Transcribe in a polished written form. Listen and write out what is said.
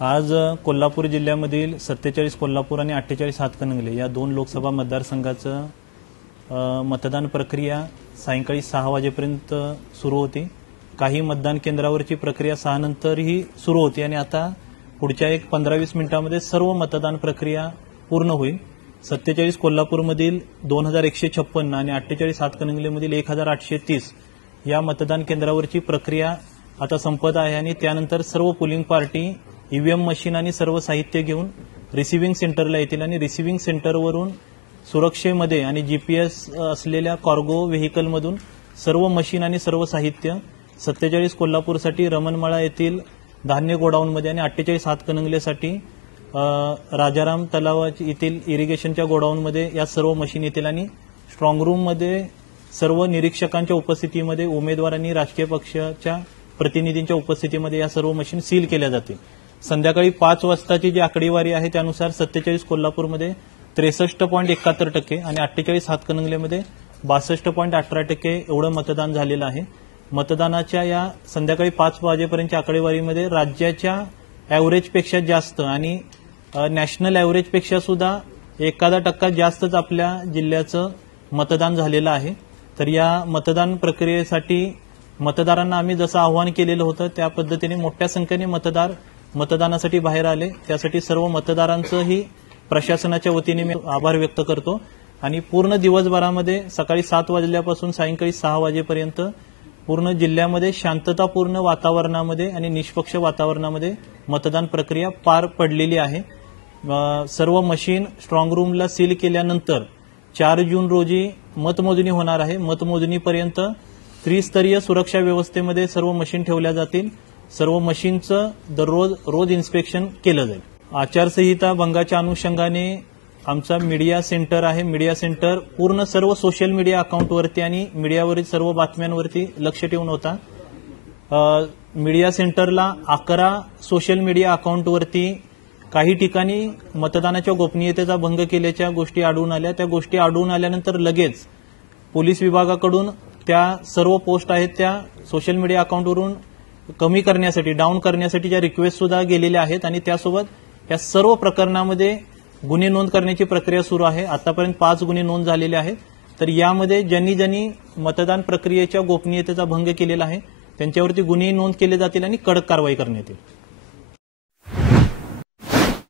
आज कोल्हापूर जिल्ह्यामधील 47 कोल्हापूर आणि 48 हातकणंगले या दोन लोकसभा मतदारसंघाचं मतदान प्रक्रिया सायंकाळी 6 वाजेपर्यंत सुरू होती। काही मतदान केंद्रावरची प्रक्रिया 6 नंतरही सुरू होती आणि आता पुढच्या 15-20 मिनिटांमध्ये सर्व मतदान प्रक्रिया पूर्ण होईल। 47 कोल्हापूरमधील 2156 आणि 48 हातकणंगलेमधील 1830 या मतदान केंद्रावरची प्रक्रिया आता संपत आहे आणि त्यानंतर सर्व पोलिंग पार्टी ईव्हीएम मशीन आणि सर्व साहित्य घेऊन रिसिव्हिंग सेंटरला येतील आणि रिसिव्हिंग सेंटरवरून सुरक्षेमध्ये आणि जीपीएस असलेल्या कार्गो व्हेकलमधून सर्व मशीन आणि सर्व साहित्य 47 कोल्हापूरसाठी रमणमाळा येथील धान्य गोडाऊनमध्ये आणि 48 हातकणंगलेसाठी राजाराम तलाव येथील इरिगेशनच्या गोडाऊनमध्ये या सर्व मशीन येतील आणि स्ट्रॉंग रूममध्ये सर्व निरीक्षकांच्या उपस्थितीमध्ये उमेदवारांनी राजकीय पक्षाच्या प्रतिनिधींच्या उपस्थितीमध्ये या सर्व मशीन सील केल्या जातील। संध्याकाळी 5 वाजताची जी आकडेवारी आहे त्यानुसार 47 कोल्हापूरमध्ये 63.71% आणि 48 हातकणंगलेमध्ये 62.18% एवढं मतदान झालेलं आहे। मतदानाच्या या संध्याकाळी 5 वाजेपर्यंतच्या आकडेवारीमध्ये राज्याच्या ॲव्हरेजपेक्षा जास्त आणि नॅशनल ॲव्हरेजपेक्षा सुद्धा 1% जास्तच आपल्या जिल्ह्याचं मतदान झालेलं आहे। तर या मतदान प्रक्रियेसाठी मतदारांना आम्ही जसं आवाहन केलेलं होतं त्या पद्धतीने मोठ्या संख्येने मतदानासाठी बाहेर आले। त्यासाठी सर्व मतदारांचंही प्रशासनाच्या वतीने मी आभार व्यक्त करतो आणि पूर्ण दिवसभरामध्ये सकाळी 7 वाजल्यापासून सायंकाळी 6 वाजेपर्यंत पूर्ण जिल्ह्यामध्ये शांततापूर्ण वातावरणामध्ये आणि निष्पक्ष वातावरणामध्ये मतदान प्रक्रिया पार पडलेली आहे। सर्व मशीन स्ट्रॉंग रूमला सील केल्यानंतर 4 जून रोजी मतमोजणी होणार आहे। मतमोजणीपर्यंत त्रिस्तरीय सुरक्षा व्यवस्थेमध्ये सर्व मशीन ठेवल्या जातील। सर्व मशीनचं रोज इन्स्पेक्शन केलं जाईल। आचारसंहिता भंगाच्या अनुषंगाने आमचा मीडिया सेंटर आहे। मीडिया सेंटर पूर्ण सर्व सोशल मीडिया अकाउंटवरती आणि मीडियावरील सर्व बातम्यांवरती लक्ष ठेवून होता। मीडिया सेंटरला 11 सोशल मीडिया अकाउंटवरती काही ठिकाणी मतदानाच्या गोपनीयतेचा भंग केल्याच्या गोष्टी आढळून आल्या। त्या गोष्टी आढळून आल्यानंतर लगेच पोलीस विभागाकडून त्या सर्व पोस्ट आहेत त्या सोशल मीडिया अकाउंटवरून कमी करण्यासाठी डाऊन करण्यासाठी ज्या रिक्वेस्ट सुद्धा गेलेल्या आहेत आणि त्यासोबत या सर्व प्रकरणामध्ये गुन्हे नोंद करण्याची प्रक्रिया सुरू आहे। आतापर्यंत 5 गुन्हे नोंद झालेले आहेत। तर यामध्ये ज्यांनी मतदान प्रक्रियेच्या गोपनीयतेचा भंग केलेला आहे त्यांच्यावरती गुन्हे नोंद केले जातील आणि कडक कारवाई करण्यात येईल।